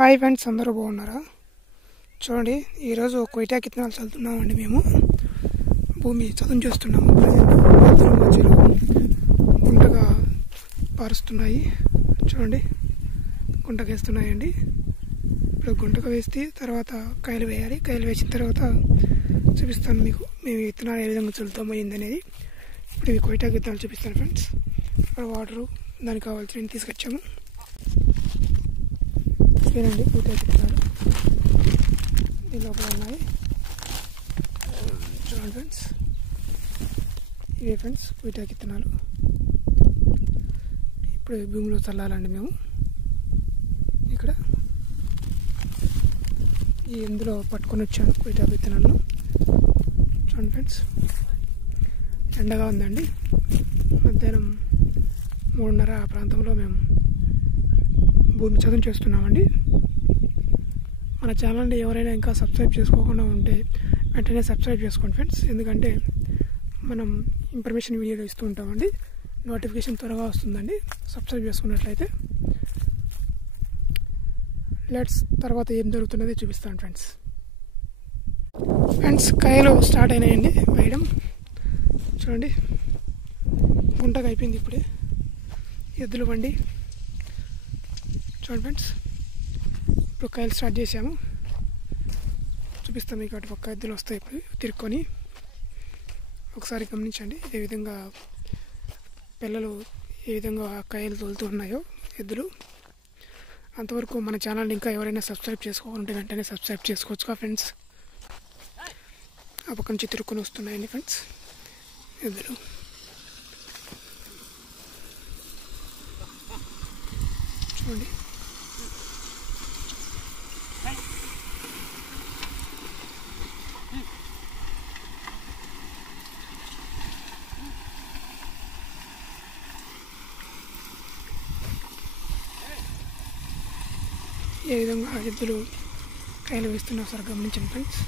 Hi friends, అందరూ బాగున్నారా? చూడండి, ఈరోజు కొయిటా కిత్తనాలు చల్లుతున్నామండి. మేము భూమి చదును చేస్తున్నాము. బాత్రూమ్ మధ్యలో గుంటగా పారుస్తున్నాయి. చూడండి, గుంటకు వేస్తున్నాయండి. ఇప్పుడు గుంటకు వేస్తే తర్వాత కాయలు వేయాలి. కాయలు వేసిన తర్వాత చూపిస్తాను మీకు మేము విత్తనాలు ఏ విధంగా చల్లుతామో ఏందనేది. ఇప్పుడు ఇవి కొయిటా విత్తనాలు చూపిస్తాను ఫ్రెండ్స్. ఇక్కడ వాటరు దానికి కావాల్సిన తీసుకొచ్చాము. ఇవేనండి కొయిటా విత్తనాలు, దీని లోపల ఉన్నాయి. చూడండి ఫ్రెండ్స్, ఇవే ఫ్రెండ్స్ కొయిటా విత్తనాలు. ఇప్పుడు భూమిలో చల్లాలండి మేము. ఇక్కడ ఈ ఇందులో పట్టుకొని వచ్చాను కొయిటా విత్తనాలను. చూడండి ఫ్రెండ్స్, ఎండగా ఉందండి. మధ్యాహ్నం 3:30 ఆ ప్రాంతంలో మేము భూమి చదును చేస్తున్నామండి. మన ఛానల్ని ఎవరైనా ఇంకా సబ్స్క్రైబ్ చేసుకోకుండా ఉంటే వెంటనే సబ్స్క్రైబ్ చేసుకోండి ఫ్రెండ్స్. ఎందుకంటే మనం ఇన్ఫర్మేషన్ వీడియోలు ఇస్తూ ఉంటామండి. నోటిఫికేషన్ త్వరగా వస్తుందండి సబ్స్క్రైబ్ చేసుకున్నట్లయితే. తర్వాత ఏం జరుగుతున్నది చూపిస్తాను ఫ్రెండ్స్. కాయలు స్టార్ట్ అయినాయండి వేయడం. చూడండి, గుంటగా అయిపోయింది ఇప్పుడే. ఎద్దులు బండి. చూడండి ఫ్రెండ్స్, ఇప్పుడు కాయలు స్టార్ట్ చేసాము. చూపిస్తాం మీకు. అటు పక్క ఎద్దులు వస్తాయి ఇప్పుడు తిరుక్కొని. ఒకసారి గమనించండి ఏ విధంగా పిల్లలు ఏ విధంగా కాయలు తోలుతూ ఉన్నాయో ఎద్దులు. అంతవరకు మన ఛానల్ని ఇంకా ఎవరైనా సబ్స్క్రైబ్ చేసుకోవాలంటే వెంటనే సబ్స్క్రైబ్ చేసుకోవచ్చుగా ఫ్రెండ్స్. ఆ పక్క నుంచి తిరుక్కొని వస్తున్నాయండి ఫ్రెండ్స్ ఎద్దులు. చూడండి, ఏ విధంగా ఎద్దులు కాయలు వేస్తున్నా ఒకసారి గమనించండి ఫ్రెండ్స్.